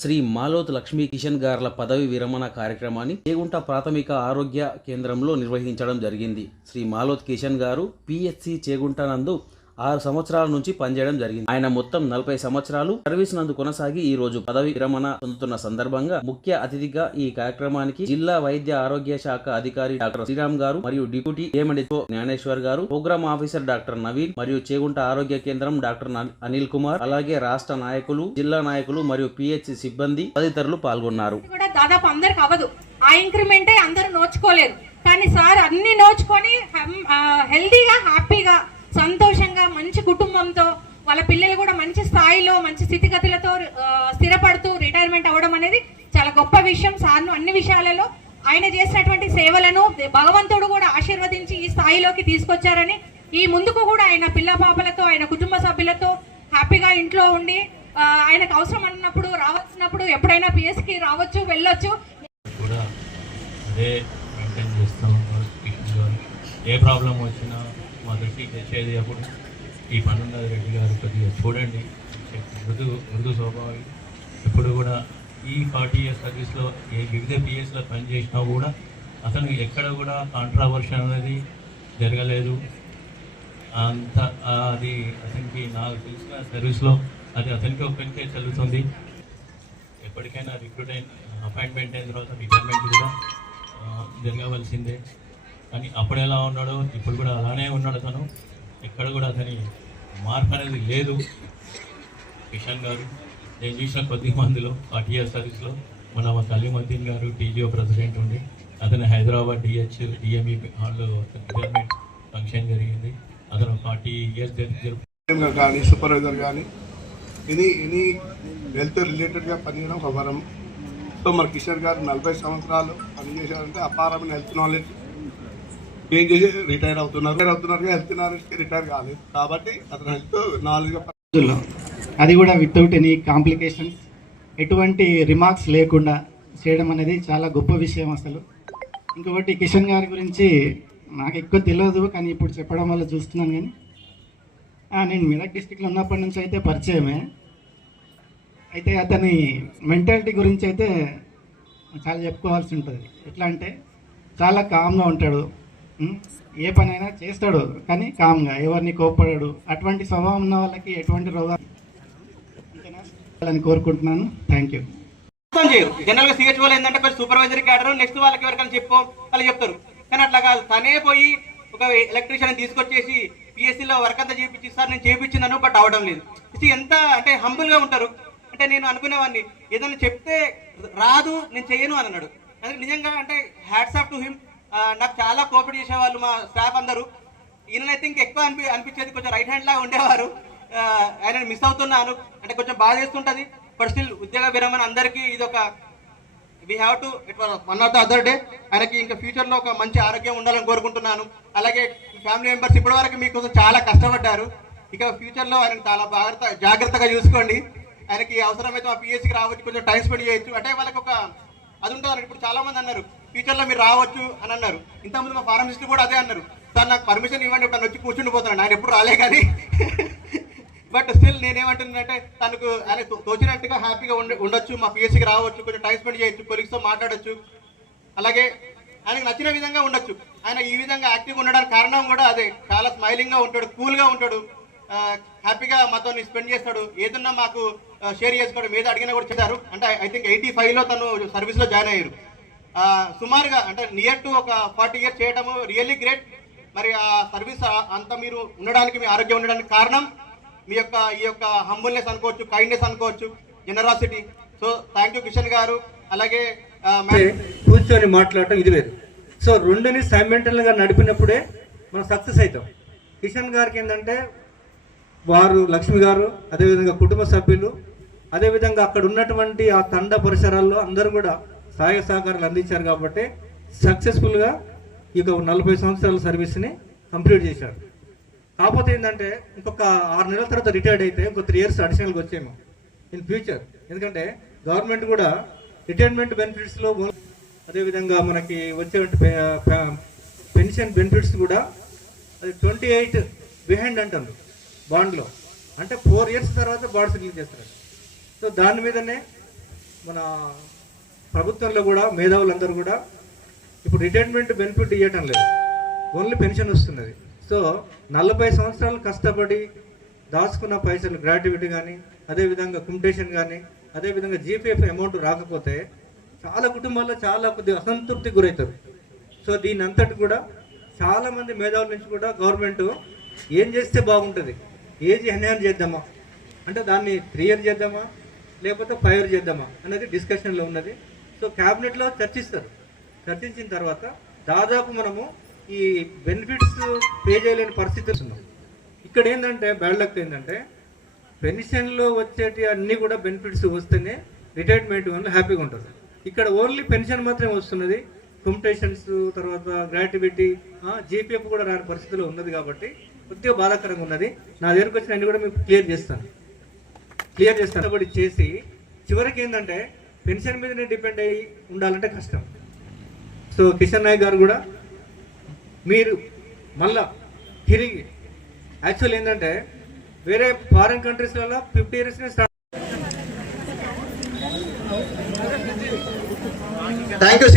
శ్రీ మాలోత్ లక్ష్మీ కిషన్ గార్ల పదవి విరమణ కార్యక్రమాన్ని చేగుంట ప్రాథమిక ఆరోగ్య కేంద్రంలో నిర్వహించడం జరిగింది. శ్రీ మాలోత్ కిషన్ గారు పిహెచ్సి చేగుంట నందు ఆరు సంవత్సరాల నుంచి పనిచేయడం జరిగింది. ఆయన మొత్తం నలభై సంవత్సరాలు సర్వీస్ నందు కొనసాగి ఈ రోజు పదవి విరమణ పొందుతున్న సందర్భంగా ముఖ్య అతిథిగా ఈ కార్యక్రమానికి జిల్లా వైద్య ఆరోగ్య శాఖ అధికారి డాక్టర్ శ్రీరామ్ గారు మరియు డిప్యూటీ ఏఎండిఓ జ్ఞానేశ్వర్ గారు ప్రోగ్రామ్ ఆఫీసర్ డాక్టర్ నవీన్ మరియు చేగుంట ఆరోగ్య కేంద్రం డాక్టర్ అనిల్ కుమార్ అలాగే రాష్ట్ర నాయకులు జిల్లా నాయకులు మరియు పిహెచ్ సిబ్బంది తదితరులు పాల్గొన్నారు. దాదాపు అందరికి అవదు ఆ ఇంక్రిమెంటే అందరూ నోచుకోలేరు కానీ సార్ అన్ని నోచుకొని హెల్దీగా హ్యాపీగా సంతోషంగా మంచి కుటుంబంతో వాళ్ళ పిల్లలు కూడా మంచి స్థాయిలో మంచి స్థితిగతులతో స్థిరపడుతూ రిటైర్మెంట్ అవ్వడం అనేది చాలా గొప్ప విషయం. సార్ను అన్ని విషయాలలో ఆయన చేసినటువంటి సేవలను భగవంతుడు కూడా ఆశీర్వదించి ఈ స్థాయిలోకి తీసుకొచ్చారని ఈ ముందుకు కూడా ఆయన పిల్ల పాపలతో ఆయన కుటుంబ సభ్యులతో హ్యాపీగా ఇంట్లో ఉండి ఆయనకు అవసరం అన్నప్పుడు రావాల్సినప్పుడు ఎప్పుడైనా పిఎస్కి రావచ్చు వెళ్ళొచ్చు. ఏ ప్రాబ్లం వచ్చినా మా దృష్టికి తెచ్చేది అప్పుడు. ఈ పన్నున్నది రెడ్డి గారు కొద్దిగా చూడండి. మృదు మృదు స్వభావి. ఇప్పుడు కూడా ఈ ఫార్టీ ఇయర్స్ సర్వీస్లో ఏ వివిధ పిఎస్లో పనిచేసినా కూడా అతను ఎక్కడ కూడా కాంట్రావర్షన్ అనేది జరగలేదు. అంత అది అతనికి నాకు తెలిసిన సర్వీస్లో అది అతనికి ఒక్కరికే చెల్లుతుంది ఎప్పటికైనా రిక్రూట్ అయిన అపాయింట్మెంట్ అయిన తర్వాత రిటైర్మెంట్ కూడా జరగవలసిందే. కానీ అప్పుడు ఎలా ఉన్నాడో ఇప్పుడు కూడా అలానే ఉన్నాడు అతను ఎక్కడ కూడా అతని మార్పు అనేది లేదు. కిషన్ గారు నేను చూసిన కొద్ది మందిలో ఫార్టీ ఇయర్స్ సర్వీస్లో మన మా సలీముద్దీన్ గారు టీజీఓ ప్రెసిడెంట్ ఉండి అతను హైదరాబాద్ డిహెచ్ డిఎంఈ హాల్లో రిటైర్మెంట్ ఫంక్షన్ జరిగింది. అతను ఫార్టీ ఇయర్స్ కానీ సూపర్వైజర్ కానీ ఇది ఇది హెల్త్ రిలేటెడ్గా పనిచేయడం ఒక వరం. సో మరి కిషోర్ గారు నలభై సంవత్సరాలు పనిచేశారంటే అపారమైన హెల్త్ నాలెడ్జ్ ఏం చేసి రిటైర్ అవుతున్నారు. రిటైర్ అవుతున్నారు హెల్త్ నాలెడ్జ్కి రిటైర్ కాలేదు. కాబట్టి అతను హెల్త్ నాలెడ్జ్గా అది కూడా వితౌట్ ఎనీ కాంప్లికేషన్స్ ఎటువంటి రిమార్క్స్ లేకుండా చేయడం అనేది చాలా గొప్ప విషయం అసలు. ఇంకొకటి కిషన్ గారి గురించి నాకు ఎక్కువ తెలియదు కానీ ఇప్పుడు చెప్పడం వల్ల చూస్తున్నాను కానీ నేను మెదక్ డిస్టిక్లో ఉన్నప్పటి నుంచి అయితే పరిచయమే. అయితే అతని మెంటాలిటీ గురించి అయితే చాలా చెప్పుకోవాల్సి ఉంటుంది. ఎట్లా అంటే చాలా కామ్గా ఉంటాడు. ఏ పనైనా చేస్తాడు కానీ కామ్గా ఎవరిని కోప్పడాడు. అటువంటి స్వభావం ఉన్న వాళ్ళకి ఎటువంటి రోగాలు కోరుకుంటున్నాను. థ్యాంక్ యూ చేయరు. జనరల్గా సిహెచ్ వాళ్ళు ఏంటంటే కొంచెం సూపర్వైజర్ క్యాడర్ నెక్స్ట్ వాళ్ళకి ఎవరికైనా చెప్పు వాళ్ళు చెప్తారు. కానీ అట్లా కాదు. తనే పోయి ఒక ఎలక్ట్రీషియన్ తీసుకొచ్చేసి పిఎస్సీలో వర్క్ అంతా చేయించి సార్ నేను చేయించినాను బట్ అవడం లేదు. ఎంత అంటే హంబుల్గా ఉంటారు. అంటే నేను అనుకునేవాడిని. ఏదైనా చెప్తే రాదు నేను చేయను అని అన్నాడు. నిజంగా అంటే హ్యాట్స్ ఆఫ్ టు హిమ్ నాకు చాలా కోఆపరేట్ చేసేవాళ్ళు మా స్టాఫ్ అందరూ. ఈయనైతే ఇంకా ఎక్కువ అనిపి అనిపించేది కొంచెం రైట్ హ్యాండ్ లాగా ఉండేవారు. ఆయన మిస్ అవుతున్నాను. అంటే కొంచెం బాధ చేస్తుంటుంది బట్ స్టిల్ ఉద్యోగ విరమణ అందరికీ ఇది ఒక we have to it was one of the other day ఆయనకి ఇంకా ఫ్యూచర్లో ఒక మంచి ఆరోగ్యం ఉండాలని కోరుకుంటున్నాను. అలాగే ఫ్యామిలీ మెంబర్స్ ఇప్పటి వరకు మీకోసం చాలా కష్టపడ్డారు. ఇక ఫ్యూచర్లో ఆయన చాలా జాగ్రత్త జాగ్రత్తగా చూసుకోండి. ఆయనకి అవసరమైతే మా పిఎస్సికి రావచ్చు కొంచెం టైం స్పెండ్ చేయొచ్చు. అంటే వాళ్ళకి ఒక అది ఉంటుంది ఇప్పుడు చాలామంది అన్నారు. ఫ్యూచర్లో మీరు రావచ్చు అని అన్నారు. ఇంతకుముందు మా ఫార్మసిస్ట్ కూడా అదే అన్నారు. సార్ నాకు పర్మిషన్ ఇవ్వండి ఇప్పుడు వచ్చి కూర్చుండి పోతున్నాను ఆయన ఎప్పుడు రాలే కానీ. బట్ స్టిల్ నేనేమంటుందంటే తనకు ఆయన తోచినట్టుగా హ్యాపీగా ఉండొచ్చు మా పిఎస్సికి రావచ్చు కొంచెం టైం స్పెండ్ చేయొచ్చు కొలీగ్స్తో అలాగే ఆయనకు నచ్చిన విధంగా ఉండొచ్చు. ఆయన ఈ విధంగా యాక్టివ్గా ఉండడానికి కారణం కూడా అదే. చాలా స్మైలింగ్గా ఉంటాడు కూల్గా ఉంటాడు. హ్యాపీగా మాతో స్పెండ్ చేస్తాడు. ఏదన్నా మాకు షేర్ చేసుకోవడం ఏదో అడిగినా కూడా చేశారు అంటే ఐ థింక్ ఎయిటీ ఫైవ్లో తను సర్వీస్లో జాయిన్ అయ్యారు. సుమారుగా అంటే నియర్ టు ఒక ఫార్టీ ఇయర్స్ చేయడము రియల్లీ గ్రేట్. మరి ఆ సర్వీస్ అంతా మీరు ఉండడానికి మీ ఆరోగ్యం ఉండడానికి కారణం మీ యొక్క ఈ యొక్క హంబుల్నెస్ అనుకోవచ్చు కైండ్నెస్ అనుకోవచ్చు generosity. So thank you Kishan garu. అలాగే కూర్చొని మాట్లాడటం ఇది వేరు. సో రెండుని సైమెంటల్గా నడిపినప్పుడే మనం సక్సెస్ అవుతాం. కిషన్ గారికి ఏంటంటే వారు లక్ష్మి గారు అదేవిధంగా కుటుంబ సభ్యులు అదేవిధంగా అక్కడ ఉన్నటువంటి ఆ తండ పరిసరాల్లో అందరూ కూడా సహాయ సహకారాలు అందించారు కాబట్టి సక్సెస్ఫుల్గా ఈ యొక్క నలభై సంవత్సరాల సర్వీస్ని కంప్లీట్ చేశారు. కాకపోతే ఏంటంటే ఇంకొక ఆరు నెలల తర్వాత రిటైర్డ్ అయితే ఇంకో త్రీ ఇయర్స్ అడిషనల్గా వచ్చాము ఇన్ ఫ్యూచర్ ఎందుకంటే గవర్నమెంట్ కూడా రిటైర్మెంట్ బెనిఫిట్స్లో అదేవిధంగా మనకి వచ్చే పెన్షన్ బెనిఫిట్స్ కూడా అది ట్వంటీ ఎయిట్ బిహైండ్ అంటారు బాండ్లో అంటే ఫోర్ ఇయర్స్ తర్వాత బాండ్స్ రిలీజ్ చేస్తారు. సో దాని మీదనే మన ప్రభుత్వంలో కూడా మేధావులందరూ కూడా ఇప్పుడు రిటైర్మెంట్ బెనిఫిట్ ఇవ్వటం లేదు. ఓన్లీ పెన్షన్ వస్తున్నది. సో నలభై సంవత్సరాలు కష్టపడి దాచుకున్న పైసలు గ్రాట్యుటీ కానీ అదేవిధంగా కుమిటేషన్ కానీ అదేవిధంగా జీపీఎఫ్ అమౌంట్ రాకపోతే చాలా కుటుంబాల్లో చాలా కొద్దిగా అసంతృప్తి గురవుతారు. సో దీని అంతటి కూడా చాలా మంది మేధావుల నుంచి కూడా గవర్నమెంట్ ఏం చేస్తే బాగుంటుంది? ఏజ్ ఎన్హాన్స్ చేద్దామా? అంటే దాన్ని త్రీ ఇయర్ చేద్దామా? లేకపోతే ఫైవ్ ఇయర్ చేద్దామా? అనేది డిస్కషన్లో ఉన్నది. సో క్యాబినెట్లో చర్చిస్తారు. చర్చించిన తర్వాత దాదాపు మనము ఈ బెనిఫిట్స్ పే చేయలేని పరిస్థితి ఉన్నాం ఇక్కడ ఏంటంటే బ్యాడ్ లక్ ఏంటంటే పెన్షన్లో వచ్చేటి అన్నీ కూడా బెనిఫిట్స్ వస్తేనే రిటైర్మెంట్ వల్ల హ్యాపీగా ఉంటుంది ఇక్కడ ఓన్లీ పెన్షన్ మాత్రమే వస్తున్నది. కమ్యూటేషన్స్ తర్వాత గ్రాటివిటీ జీపీఎఫ్ కూడా రాని పరిస్థితిలో ఉన్నది కాబట్టి కొద్దిగా బాధాకరంగా ఉన్నది. నా దగ్గరకు వచ్చిన అన్ని కూడా మీకు క్లియర్ చేస్తాను. క్లియర్ చేస్తాను. చేసి చివరికి ఏంటంటే పెన్షన్ మీదనే డిపెండ్ అయ్యి ఉండాలంటే కష్టం. సో కిషన్ నాయక్ గారు కూడా మీరు మళ్ళా తిరిగి యాక్చువల్ ఏంటంటే వేరే ఫారిన్ కంట్రీస్లలో fifty ఇయర్స్నే start thank you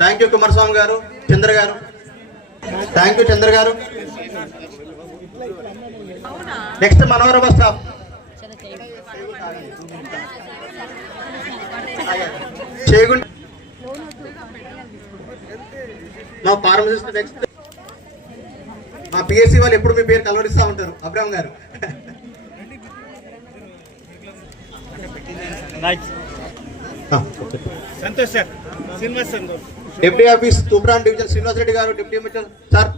thank you Kumaraswamy garu Chandra garu. Thank you చంద్ర గారు. నెక్స్ట్ మనోరమ స్టాఫ్ చేయకుండా మా ఫార్మసిస్ట్ నెక్స్ట్ మా పిఎస్సి వాళ్ళు ఎప్పుడు మీ పేరు కలవరిస్తూ ఉంటారు Abram garu. Santosh sir Srinivas Santosh deputy office Toopran division Srinivas Reddy garu deputy minister sir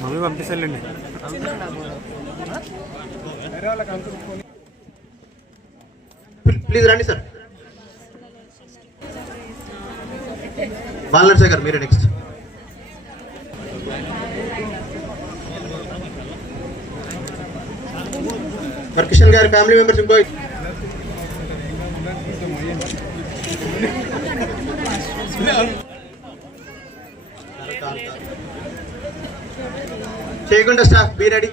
mummy పంపిస్తానండి please రండి sir. బాలనర్సే గారు మీరే నెక్స్ట్ మరి కిషన్ గారి ఫ్యామిలీ మెంబర్స్ ఇంకో చేయకుండా staff be ready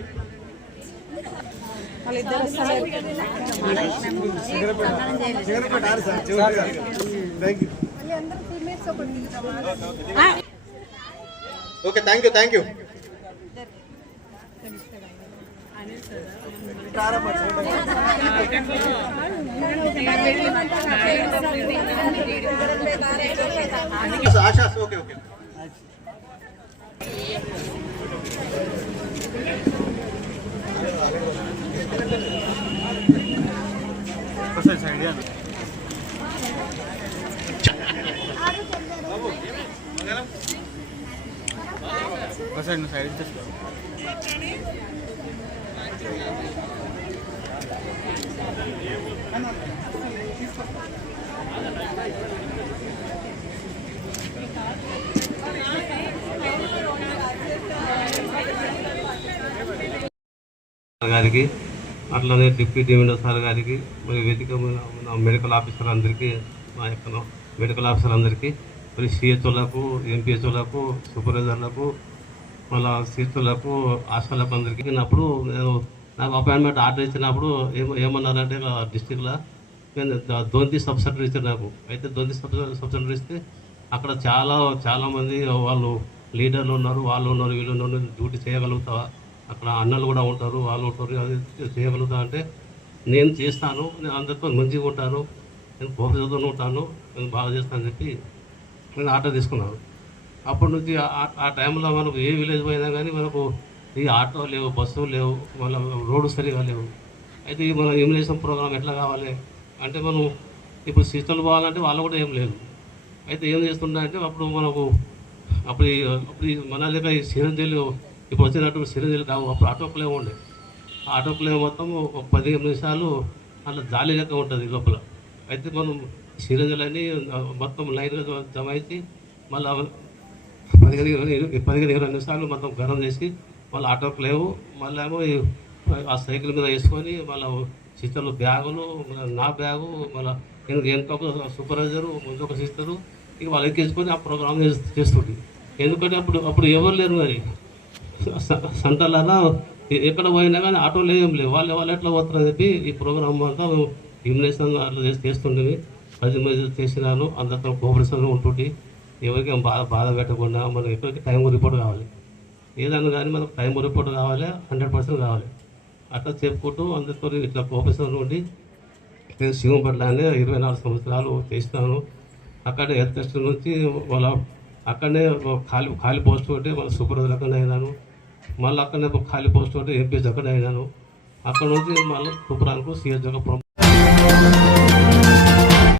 okay thank you thank you Asha okay okay side side గారికి అట్లనే deputy MLA sir గారికి మరి వేదిక ఉన్న మెడికల్ ఆఫీసర్ అందరికీ మా యొక్క మెడికల్ ఆఫీసర్ అందరికీ మరి సిహెచ్ఓలకు ఎంపీహెచ్ఓలకు సూపర్వైజర్లకు మళ్ళా సిహెచ్ఓలకు హాస్టల్లకు అందరికీ అప్పుడు నేను నాకు అపాయింట్మెంట్ ఆర్డర్ ఇచ్చినప్పుడు ఏమ ఏమన్నారంటే డిస్టిక్లో దొంతి సబ్ సెంటర్ ఇచ్చారు నాకు. అయితే దొంతి సబ్ సబ్ సెంటర్ ఇస్తే అక్కడ చాలా చాలామంది వాళ్ళు లీడర్లు ఉన్నారు వాళ్ళు ఉన్నారు వీళ్ళు ఉన్నారు డ్యూటీ చేయగలుగుతావా అక్కడ అన్నలు కూడా ఉంటారు వాళ్ళు ఉంటారు అది చేయగలుగుతా అంటే నేను చేస్తాను నేను అందరితో మంచిగా ఉంటాను నేను భవిష్యత్తులో ఉంటాను నేను బాగా చేస్తాను అని చెప్పి నేను ఆర్డర్ తీసుకున్నాను. అప్పటి నుంచి ఆ- టైంలో మనకు ఏ విలేజ్ పోయినా కానీ మనకు ఈ ఆటో లేవు బస్సులు లేవు మళ్ళీ రోడ్డు సరిగా లేవు. అయితే ఈ మన ఇమ్యునేషన్ ప్రోగ్రామ్ ఎట్లా కావాలి అంటే మనం ఇప్పుడు సిస్టర్లు పోవాలంటే వాళ్ళు కూడా ఏం లేదు. అయితే ఏం చేస్తుండే అప్పుడు మనకు అప్పుడు ఈ- అప్పుడు మన దగ్గర ఈ సిరంజీలు ఇప్పుడు వచ్చినట్టు సిరంజీలు కావు అప్పుడు ఆటో ప్లే ఉండే. ఆటో ప్లే మొత్తం ఒక పదిహేను నిమిషాలు అలా జాలి లెక్క ఉంటుంది లోపల. అయితే మనం సిరంజలని మొత్తం లైన్గా జమ అయితే మళ్ళీ పదిహేను ఇరవై పదిహేను ఇరవై నిమిషాలు మొత్తం గరం చేసి మళ్ళీ ఆటోకి లేవు. మళ్ళీ ఏమో ఆ సైకిల్ మీద వేసుకొని మళ్ళీ సిస్టర్లు బ్యాగులు నా బ్యాగు మళ్ళీ వెనక సూపర్వైజరు ముందు ఒక సిస్టరు ఇక వాళ్ళు ఎక్కించుకొని ఆ ప్రోగ్రామ్ చేస్తుంది ఎందుకంటే అప్పుడు అప్పుడు ఎవరు లేరు మరి. సంతలాగా ఎక్కడ పోయినా కానీ ఆటోలు ఏం లేవు. వాళ్ళు వాళ్ళు ఎట్లా పోతారని చెప్పి ఈ ప్రోగ్రామ్ అంతా ఇమ్యునేషన్ అట్లా చేసి చేస్తుండేవి పది మంది చేసినాను. అందరితో కోఆపరేషన్ ఉంటుండే. ఎవరికి బాధ బాధ పెట్టకుండా మనకి ఎక్కడికి టైం రిపోర్ట్ కావాలి. ఏదైనా కానీ మనకు టైం రిపోర్ట్ కావాలి హండ్రెడ్ పర్సెంట్ కావాలి. అట్లా చెప్పుకుంటూ అందరితో ఇట్లా ప్రొఫెసర్ ఉండి నేను శివంపట్ల అనే ఇరవై నాలుగు సంవత్సరాలు చేస్తాను. అక్కడ హెల్త్ టెస్ట్ నుంచి వాళ్ళ అక్కడనే ఖాళీ ఖాళీ పోస్ట్ ఒకటి వాళ్ళ సూపర్వైజర్ అక్కడ అయినాను. మళ్ళీ అక్కడనే ఒక ఖాళీ పోస్ట్ ఒకటి ఎంపీస్ అక్కడ అయినాను. అక్కడ నుంచి మళ్ళీ సూపరానికి సిఎస్ దగ్గర